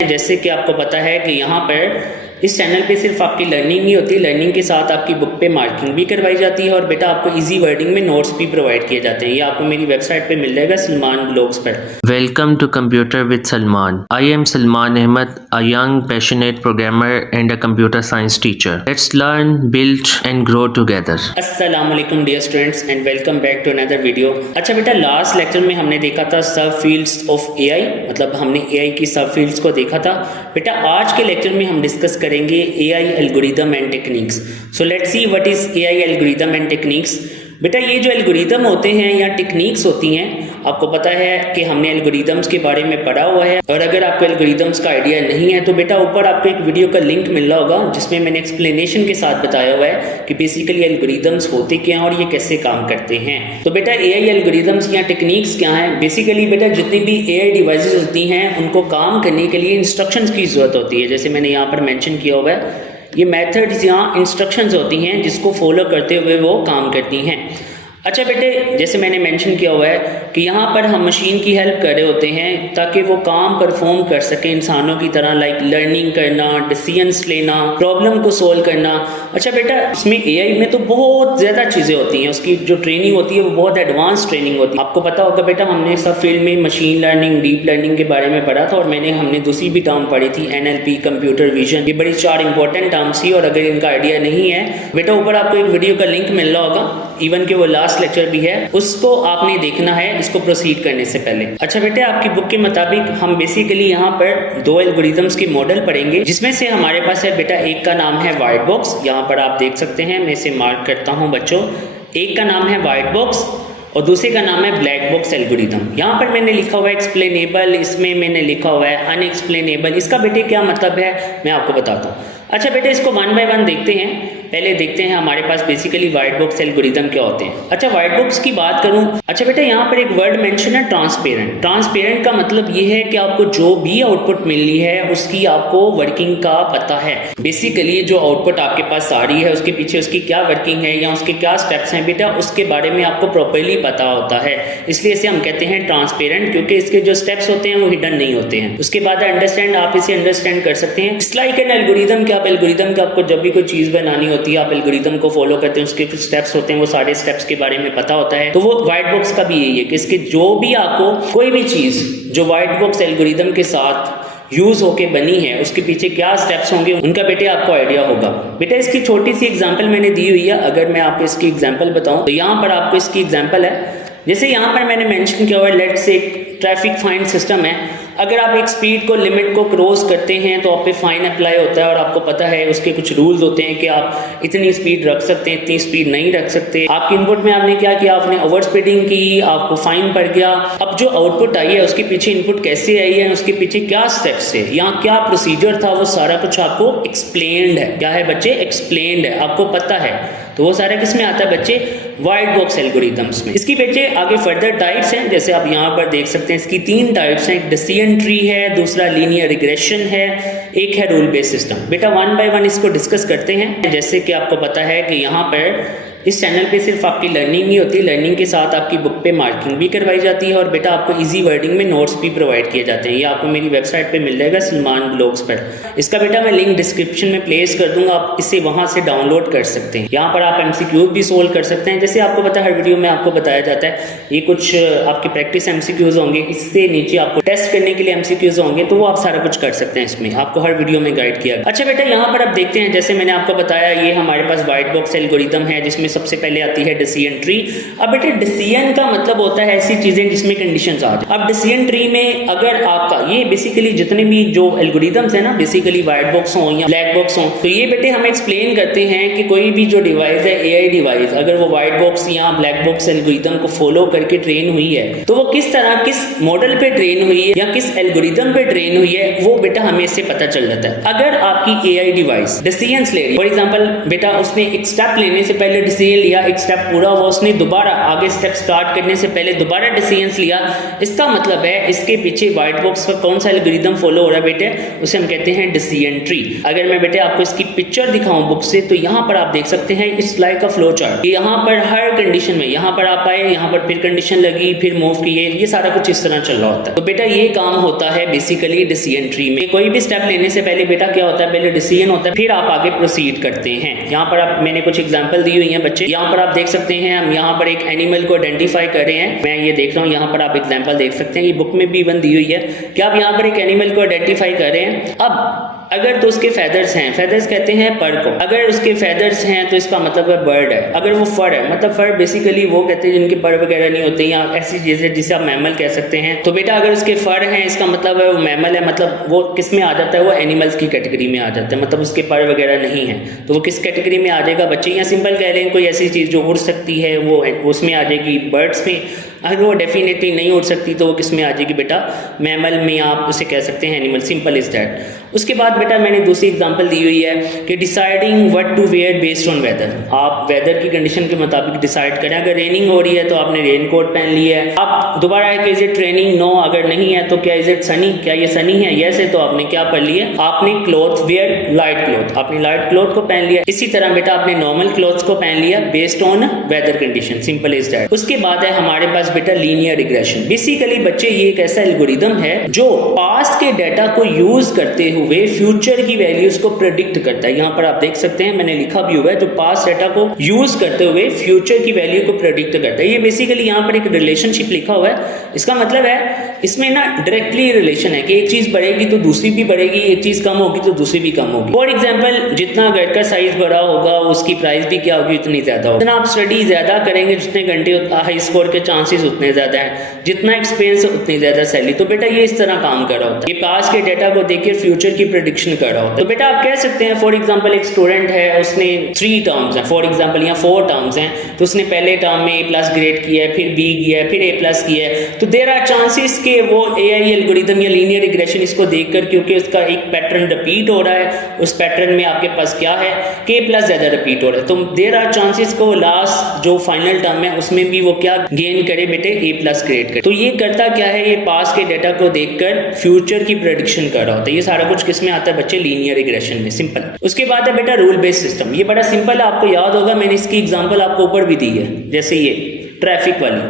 जैसे कि आपको पता है कि यहाँ पर इस चैनल पे सिर्फ आपकी लर्निंग नहीं होती, लर्निंग के साथ आपकी बुक पे मार्किंग भी करवाई जाती है और बेटा आपको इजी वर्डिंग में नोट्स भी प्रोवाइड किए जाते हैं। ये आपको मेरी वेबसाइट पे मिल जाएगा सलमान ब्लॉग्स पर। Welcome to Computer with Salman. I am Salman Ahmed, a young, passionate programmer and a computer science teacher. Let's learn, build and grow together. अस्सलाम वालेकुम dear students and welcome back to another video. अच्छा बेटा, last lecture में हमने देखा था सब fields of AI, मतलब हमने एआई की सब फील्ड्स को देखा था। बेटा आज के लेक्चर में हम डिस्कस करेंगे AI algorithm and techniques. So let's see what is AI algorithm and techniques. बेटा ये जो एल्गोरिदम होते हैं या टेक्निक्स होती हैं, आपको पता है कि हमने एल्गोरिदम्स के बारे में पढ़ा हुआ है और अगर आपको एल्गोरिदम्स का आइडिया नहीं है तो बेटा ऊपर आपको एक वीडियो का लिंक मिल रहा होगा जिसमें मैंने एक्सप्लेनेशन के साथ बताया हुआ है कि बेसिकली एल्गोरिदम्स होते क्या हैं और ये कैसे काम करते हैं। तो बेटा एआई एल्गोरिदम्स या टेक्निक्स क्या हैं? बेसिकली बेटा जितनी भी एआई डिवाइसेस होती हैं उनको काम करने के लिए इंस्ट्रक्शंस की ज़रूरत होती है। जैसे मैंने यहाँ पर मेंशन किया हुआ है, ये मेथड्स या इंस्ट्रक्शंस होती हैं जिसको फॉलो करते हुए वो काम करती हैं। अच्छा बेटे, जैसे मैंने मेंशन किया हुआ है कि यहाँ पर हम मशीन की हेल्प कर रहे होते हैं ताकि वो काम परफॉर्म कर सके इंसानों की तरह, लाइक लर्निंग करना, डिसीजंस लेना, प्रॉब्लम को सोल्व करना। अच्छा बेटा, इसमें एआई में तो बहुत ज़्यादा चीज़ें होती हैं, उसकी जो ट्रेनिंग होती है वो बहुत एडवांस ट्रेनिंग होती है। आपको पता होगा बेटा, हमने सब फील्ड में मशीन लर्निंग, डीप लर्निंग के बारे में पढ़ा था और हमने दूसरी भी टर्म पढ़ी थी, एनएलपी, कंप्यूटर विजन। ये बड़ी 4 इंपॉर्टेंट टर्म्स थी और अगर इनका आइडिया नहीं है बेटा, ऊपर आपको एक वीडियो का लिंक मिल रहा होगा, इवन के वो लास्ट लेक्चर भी है, उसको आपने देखना है इसको प्रोसीड करने से पहले। अच्छा बेटे, आपकी बुक के मुताबिक हम बेसिकली यहाँ पर 2 एल्गोरिदम्स के मॉडल पढ़ेंगे, जिसमें से हमारे पास है बेटा, एक का नाम है व्हाइट बॉक्स, यहाँ पर आप देख सकते हैं, मैं इसे मार्क करता हूँ बच्चों। एक का नाम है व्हाइट बॉक्स और दूसरे का नाम है ब्लैक बॉक्स एल्गोरिदम। यहाँ पर मैंने लिखा हुआ है एक्सप्लेनेबल, इसमें मैंने लिखा हुआ है अनएक्सप्लेनेबल। इसका बेटे क्या मतलब है मैं आपको बताता हूँ। अच्छा बेटे, इसको 1 बाय 1 देखते हैं। पहले देखते हैं हमारे पास बेसिकली व्हाइट बॉक्स एल्गोरिदम क्या होते हैं। अच्छा व्हाइट बॉक्स की बात करूं, अच्छा बेटा यहाँ पर एक वर्ड मेंशन है ट्रांसपेरेंट। ट्रांसपेरेंट का मतलब ये है कि आपको जो भी आउटपुट मिली है उसकी आपको वर्किंग का पता है। बेसिकली जो आउटपुट आपके पास आ रही है उसके पीछे उसकी क्या वर्किंग है या उसके क्या स्टेप्स हैं बेटा, उसके बारे में आपको प्रॉपरली पता होता है। इसलिए इसे हम कहते हैं ट्रांसपेरेंट, क्योंकि इसके जो स्टेप्स होते हैं वो हिडन नहीं होते हैं। उसके बाद अंडरस्टैंड, आप इसे अंडरस्टैंड कर सकते हैं। इट्स लाइक एन एल्गोरिदम कि आप एल्गोरिदम का आपको जब भी कोई चीज़ बनानी होती है, आप एल्गोरिदम को फॉलो करते हैं, उसके कुछ स्टेप्स होते हैं, वो सारे स्टेप्स के बारे में पता होता है। तो वो व्हाइट बॉक्स का भी यही है कि इसके जो भी आपको कोई भी चीज़ जो व्हाइट बॉक्स एल्गोरिदम के साथ यूज होके बनी है उसके पीछे क्या स्टेप्स होंगे उनका बेटे आपको आइडिया होगा। बेटा इसकी छोटी सी एग्जांपल मैंने दी हुई है, अगर मैं आपको इसकी एग्जांपल बताऊं तो यहाँ पर आपको इसकी एग्जांपल है। जैसे यहाँ पर मैंने मेंशन किया हुआ है, लेट्स से एक ट्रैफिक फाइन सिस्टम है। अगर आप एक स्पीड को, लिमिट को क्रॉस करते हैं तो आप पे फाइन अप्लाई होता है और आपको पता है उसके कुछ रूल्स होते हैं कि आप इतनी स्पीड रख सकते हैं, इतनी स्पीड नहीं रख सकते। आपके इनपुट में आपने क्या किया, आपने ओवर स्पीडिंग की, आपको फाइन पड़ गया। अब जो आउटपुट आई है उसके पीछे इनपुट कैसे आई है, उसके पीछे क्या स्टेप्स है या क्या प्रोसीजर था, वो सारा कुछ आपको एक्सप्लेन्ड है। क्या है बच्चे? एक्सप्लेन्ड है, आपको पता है। तो वो सारा किस में आता है बच्चे? व्हाइट बॉक्स एल्गोरिदम्स में। इसकी बच्चे आगे फर्दर टाइप्स हैं, जैसे आप यहाँ पर देख सकते हैं इसकी 3 टाइप्स हैं। एक डिसीजन ट्री है, दूसरा लीनियर रिग्रेशन है, एक है रूल बेस्ड सिस्टम। बेटा 1 बाय 1 इसको डिस्कस करते हैं। जैसे कि आपको पता है कि यहाँ पर इस चैनल पे सिर्फ आपकी लर्निंग नहीं होती, लर्निंग के साथ आपकी बुक पे मार्किंग भी करवाई जाती है और बेटा आपको इजी वर्डिंग में नोट्स भी प्रोवाइड किए जाते हैं। ये आपको मेरी वेबसाइट पे मिल जाएगा सलमान ब्लॉग्स पर। इसका बेटा मैं लिंक डिस्क्रिप्शन में प्लेस कर दूंगा, आप इसे वहाँ से डाउनलोड कर सकते हैं। यहाँ पर आप MCQs भी सोल्व कर सकते हैं। जैसे आपको पता है हर वीडियो में आपको बताया जाता है, ये कुछ आपके प्रैक्टिस MCQs होंगे, इससे नीचे आपको टेस्ट करने के लिए MCQs होंगे, तो वो आप सारा कुछ कर सकते हैं, इसमें आपको हर वीडियो में गाइड किया। अच्छा बेटा यहाँ पर आप देखते हैं, जैसे मैंने आपको बताया ये हमारे पास व्हाइट बॉक्स एल्गोरिदम है जिसमें सबसे पहले आती है डिसीजन ट्री। अब बेटे डिसीजन का मतलब होता है ऐसी चीजें जिसमें कंडीशंस आ जाए। अब डिसीजन ट्री में अगर आपका ये बेसिकली जितने भी जो एल्गोरिदम्स है ना, बेसिकली व्हाइट बॉक्स हो या ब्लैक बॉक्स हो, तो ये बेटे हम एक्सप्लेन करते हैं कि कोई भी जो डिवाइस है, एआई डिवाइस, अगर वो व्हाइट बॉक्स या ब्लैक बॉक्स एल्गोरिदम को फॉलो करके ट्रेन हुई है तो वो किस तरह, किस मॉडल पे ट्रेन हुई है या किस एल्गोरिदम पे ट्रेन हुई है, वो बेटा हमें इससे पता चल जाता है। अगर आपकी एआई डिवाइस डिसीजंस ले रही है, फॉर एग्जांपल बेटा उसने एक स्टेप लेने से पहले डिसीजन लिया, एक स्टेप पूरा हुआ, उसने दोबारा आगे स्टेप स्टार्ट करने से पहले दोबारा डिसीजंस लिया, इसका मतलब है इसके पीछे व्हाइट बॉक्स पर कौन सा एल्गोरिदम फॉलो हो रहा है बेटे, उसे हम कहते हैं डिसीजन ट्री। अगर मैं बेटे आपको इसकी पिक्चर दिखाऊं बुक से, तो यहाँ पर आप देख सकते हैं it's like a flow chart. यहाँ पर हर कंडीशन में, यहाँ पर आप आए, यहाँ पर फिर कंडीशन लगी, फिर मूव किए, ये सारा कुछ इस तरह चल रहा होता है। तो बेटा ये काम होता है बेसिकली डिसीजन ट्री में। कोई भी स्टेप लेने से पहले बेटा क्या होता है, पहले डिसीजन होता है, फिर आप आगे प्रोसीड करते हैं। यहाँ पर आप, मैंने कुछ एग्जांपल दी हुई हैं बच्चे, यहाँ पर आप देख सकते हैं, हम यहाँ पर एक एनिमल को आइडेंटिफाई कर रहे हैं। मैं ये देख रहा हूँ, यहाँ पर आप एग्जांपल देख सकते हैं, ये बुक में भी इवन दी हुई है कि आप यहाँ पर एक एनिमल को आइडेंटिफाई कर रहे हैं। अब अगर तो उसके फेदर्स हैं, फेदर्स कहते हैं पर को, अगर उसके फेदर्स हैं तो इसका मतलब है बर्ड है। अगर वो फर है, मतलब फर बेसिकली वो कहते हैं जिनके पर वगैरह नहीं होते, या ऐसी चीज़ें जिसे आप मैमल कह सकते हैं। तो बेटा अगर उसके फर हैं, इसका मतलब है वो मैमल है, मतलब वो किस में आ जाता है, वो एनिमल्स की कैटेगरी में आ जाता है, मतलब उसके पर वगैरह नहीं है, तो वो किस कैटेगरी में आ जाएगा बच्चे, या सिंपल कह रहे हैं कोई ऐसी चीज़ जो उड़ सकती है वो उसमें आ जाएगी बर्ड्स में। अगर वो डेफिनेटली नहीं उड़ सकती तो वो किस में आ जाएगी बेटा, मैमल में, आप उसे कह सकते हैं एनिमल, सिंपल इज दैट। उसके बाद बेटा मैंने दूसरी एग्जांपल दी हुई है कि deciding what to wear based on weather. आप वेदर की कंडीशन के मुताबिक डिसाइड करें। अगर रेनिंग हो रही है तो आपने रेन कोट पहन लिया है। आप दोबारा है कि इज इट रेनिंग, नो। अगर नहीं है तो क्या इज इट सनी, क्या ये सनी है, यस है, तो आपने क्या पहन लिया, आपने क्लॉथ वेयर लाइट क्लॉथ, आपने लाइट क्लॉथ को पहन लिया। इसी तरह बेटा आपने नॉर्मल क्लॉथ्स को पहन लिया based on weather condition, simple is that. उसके बाद है हमारे पास बेटा लीनियर रिग्रेशन। बेसिकली बच्चे ये एक ऐसा एल्गोरिदम है जो पास्ट के डाटा को यूज करते हुए फ्यूचर की वैल्यूज को प्रेडिक्ट करता है। यहाँ पर आप देख सकते हैं, मैंने लिखा भी हुआ है, जो पास्ट डाटा को यूज करते हुए फ्यूचर की वैल्यू को प्रेडिक्ट करता है। ये बेसिकली यहाँ पर एक रिलेशनशिप लिखा हुआ है। इसका मतलब है इसमें ना डायरेक्टली रिलेशन है कि एक चीज बढ़ेगी तो दूसरी भी बढ़ेगी, एक चीज कम होगी तो दूसरी भी कम होगी। फॉर एग्जाम्पल, जितना घर का साइज बड़ा होगा उसकी प्राइस भी क्या होगी, उतनी ज्यादा होगी। जितना आप स्टडी ज्यादा करेंगे, जितने घंटे हाई स्कोर के चांसेस उतने ज्यादा है, जितना एक्सपेंस उतनी ज्यादा सैलरी। तो बेटा ये इस तरह काम कर रहा होता है, ये पास्ट के डाटा को देखकर फ्यूचर की प्रेडिक्शन कर रहा होता है। तो बेटा आप कह सकते हैं फॉर एग्जांपल एक स्टूडेंट है, उसने 3 टर्म्स हैं फॉर एग्जांपल, या 4 टर्म्स हैं, तो उसने पहले टर्म में A+ ग्रेड किया है, फिर B किया है, फिर A+ किया है। तो देयर आर चांसेस कि वो AI एल्गोरिदम या लीनियर रिग्रेशन इसको देखकर, क्योंकि उसका एक पैटर्न रिपीट हो रहा है, उस पैटर्न में आपके पास क्या है कि A+ ज्यादा रिपीट हो रहा है, तो देयर आर चांसेस को लास्ट जो फाइनल टर्म है उसमें भी वो क्या गेन करे बेटे, A+ ग्रेड करे। तो ये करता क्या है, ये पास्ट के डाटा को देखकर फ्यूचर की प्रेडिक्शन कर रहा होता है। ये सारा कुछ किस में आता है बच्चे, लीनियर रिग्रेशन में, सिंपल। उसके बाद है बेटा रूल बेस्ड सिस्टम। ये बड़ा सिंपल है, आपको याद होगा, मैंने इसकी एग्जांपल आपको ऊपर भी दी है, जैसे ये ट्रैफिक वाली,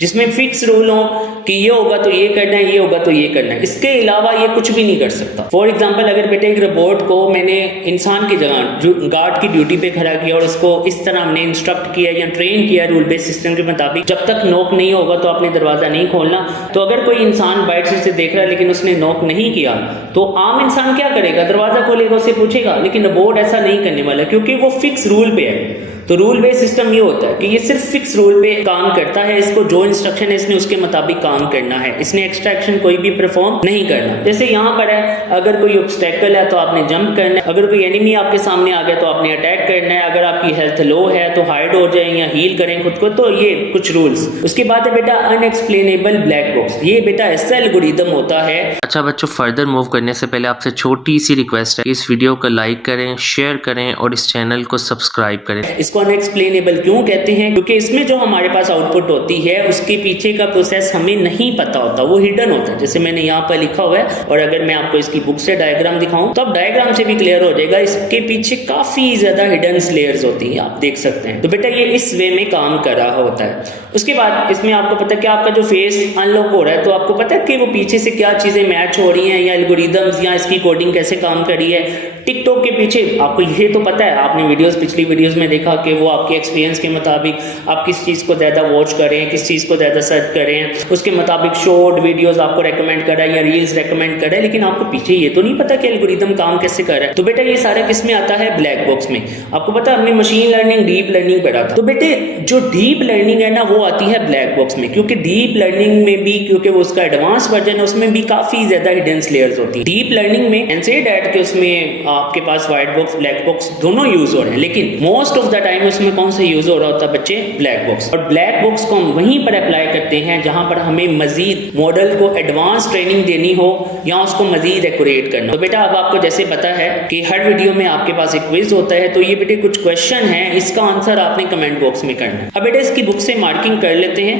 जिसमें फिक्स रूल हो कि ये होगा तो ये करना है, ये होगा तो ये करना है, इसके अलावा ये कुछ भी नहीं कर सकता। फॉर एग्जांपल, अगर बेटे एक रोबोट को मैंने इंसान की जगह गार्ड की ड्यूटी पे खड़ा किया और उसको इस तरह हमने इंस्ट्रक्ट किया या ट्रेन किया रूल बेस्ड सिस्टम के मुताबिक, जब तक नॉक नहीं होगा तो आपने दरवाजा नहीं खोलना। तो अगर कोई इंसान बाइट से देख रहा है लेकिन उसने नॉक नहीं किया, तो आम इंसान क्या करेगा, दरवाजा खोलेगा, उससे पूछेगा। लेकिन रोबोट ऐसा नहीं करने वाला, क्योंकि वो फिक्स रूल पे है। तो रूल बेस्ड सिस्टम ये होता है कि ये सिर्फ फिक्स रूल पे काम करता है, इसको जो इंस्ट्रक्शन है इसने उसके मुताबिक काम करना है, इसने एक्स्ट्रा एक्शन कोई भी परफॉर्म नहीं करना। जैसे यहाँ पर है, अगर कोई ऑब्स्टेकल है तो आपने जंप करना है, अगर कोई एनिमी आपके सामने आ गया तो आपने अटैक करना है, अगर आपकी हेल्थ लो है तो हाइड हो जाए या हील करें खुद को। तो ये कुछ रूल्स। उसके बाद है बेटा अनएक्सप्लेनेबल ब्लैक बॉक्स। ये बेटा ऐसा एल्गोरिदम होता है। अच्छा बच्चों, फर्दर मूव करने से पहले आपसे छोटी सी रिक्वेस्ट है, इस वीडियो को लाइक करें, शेयर करें और इस चैनल को सब्सक्राइब करें। इसको अनएक्सप्लेनेबल क्यों कहते हैं, क्योंकि इसमें जो हमारे पास आउटपुट होती है उसके पीछे का प्रोसेस हमें नहीं पता होता, वो हिडन होता है, जैसे मैंने यहाँ पर लिखा हुआ है। और अगर मैं आपको इसकी बुक से डायग्राम दिखाऊं तो अब डायग्राम से भी क्लियर हो जाएगा, इसके पीछे काफी ज्यादा हिडन लेयर्स होती हैं, आप देख सकते हैं। तो बेटा ये इस वे में काम कर रहा होता है। उसके बाद इसमें आपको पता है कि आपका जो फेस अनलॉक हो रहा है, तो आपको पता है कि वो पीछे से क्या चीजें मैच हो रही हैं, या एल्गोरिदम्स या इसकी कोडिंग कैसे काम कर रही है। टिकटॉक के पीछे आपको ये तो पता है, आपने पिछली वीडियोस में देखा कि वो आपके एक्सपीरियंस के मुताबिक आप किस चीज़ को ज़्यादा वॉच करें, किस चीज़ को ज़्यादा सर्च करें, उसके मुताबिक शॉर्ट वीडियोस आपको रेकमेंड कर रहा है या रील्स रेकमेंड कर रहा है। लेकिन आपको पीछे ये तो नहीं पता कि एल्गोरिदम काम कैसे कर रहा है। तो बेटा ये सारा किस में आता है, ब्लैक बॉक्स में। आपको पता है हमने मशीन लर्निंग, डीप लर्निंग पढ़ा था। तो बेटे जो डीप लर्निंग है ना, वो आती है ब्लैक बॉक्स में, क्योंकि डीप लर्निंग में भी, क्योंकि वो उसका एडवांस वर्जन है, उसमें भी काफ़ी ज़्यादा हिडन लेयर्स होती है। डीप लर्निंग में एंड से डैट के उसमें आपके पास व्हाइट बॉक्स, ब्लैक बॉक्स दोनों यूज हो रहे हैं, लेकिन most of the time time उसमें कौन सा यूज़ हो रहा होता है बच्चे, ब्लैक बॉक्स। और ब्लैक बॉक्स को हम वहीं पर अप्लाई करते हैं जहाँ पर हमें मजीद मॉडल को एडवांस ट्रेनिंग देनी हो या उसको मजीद एक्यूरेट करना। तो बेटा अब आपको जैसे पता है कि हर वीडियो में आपके पास एक क्विज होता है, तो ये बेटे कुछ क्वेश्चन है, इसका आंसर आपने कमेंट बॉक्स में करना है। अब बेटा इसकी बुक से मार्किंग कर लेते हैं।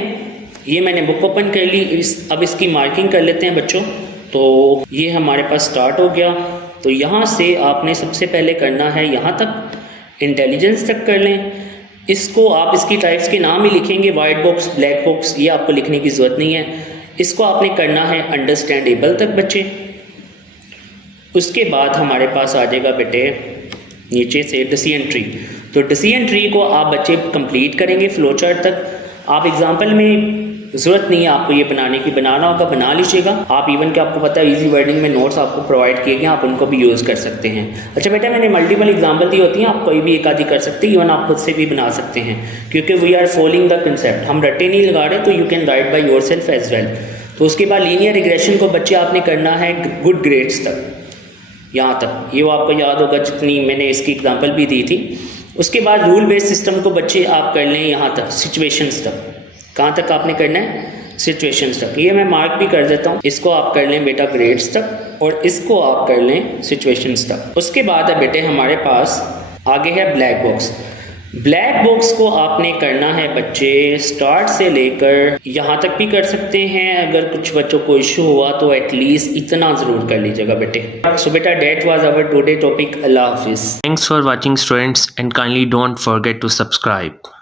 ये मैंने बुक ओपन कर ली, अब इसकी मार्किंग कर लेते हैं बच्चों। तो ये हमारे पास स्टार्ट हो गया। तो यहाँ से आपने सबसे पहले करना है यहाँ तक, इंटेलिजेंस तक कर लें। इसको आप इसकी टाइप्स के नाम ही लिखेंगे, वाइट बॉक्स, ब्लैक बॉक्स, ये आपको लिखने की ज़रूरत नहीं है। इसको आपने करना है अंडरस्टैंडेबल तक बच्चे। उसके बाद हमारे पास आ जाएगा बेटे नीचे से डिसीजन ट्री। तो डिसीजन ट्री को आप बच्चे कंप्लीट करेंगे फ्लो चार्ट तक। आप एग्जांपल में ज़रूरत नहीं है आपको ये बनाने की, बनाना होगा बना लीजिएगा आप। इवन कि आपको पता है इजी वर्डिंग में नोट्स आपको प्रोवाइड किए गए, आप उनको भी यूज़ कर सकते हैं। अच्छा बेटा मैंने मल्टीपल एग्जांपल दी होती हैं, आप कोई भी एक आधी कर सकते हैं, इवन आप खुद से भी बना सकते हैं, क्योंकि we are following the concept, हम रट्टे नहीं लगा रहे, तो you can write by yourself as well. तो उसके बाद लीनियर रिग्रेशन को बच्चे आपने करना है गुड ग्रेड्स तक, यहाँ तक, ये वो आपको याद होगा जितनी मैंने इसकी एग्जांपल भी दी थी। उसके बाद रूल बेस्ड सिस्टम को बच्चे आप कर लें यहाँ तक, सिचुएशंस तक। कहाँ तक आपने करना है, सिचुएशंस तक। ये मैं मार्क भी कर देता हूँ। इसको आप कर लें बेटा ग्रेड्स तक, और इसको आप कर लें सिचुएशंस तक। उसके बाद है बेटे हमारे पास आगे है ब्लैक बॉक्स। ब्लैक बॉक्स को आपने करना है बच्चे स्टार्ट से लेकर यहाँ तक भी कर सकते हैं। अगर कुछ बच्चों को इशू हुआ तो एटलीस्ट इतना ज़रूर कर लीजिएगा बेटे। सो बेटा that was our today topic. अल्लाह हाफिज़। Thanks for watching students, and kindly don't forget to subscribe.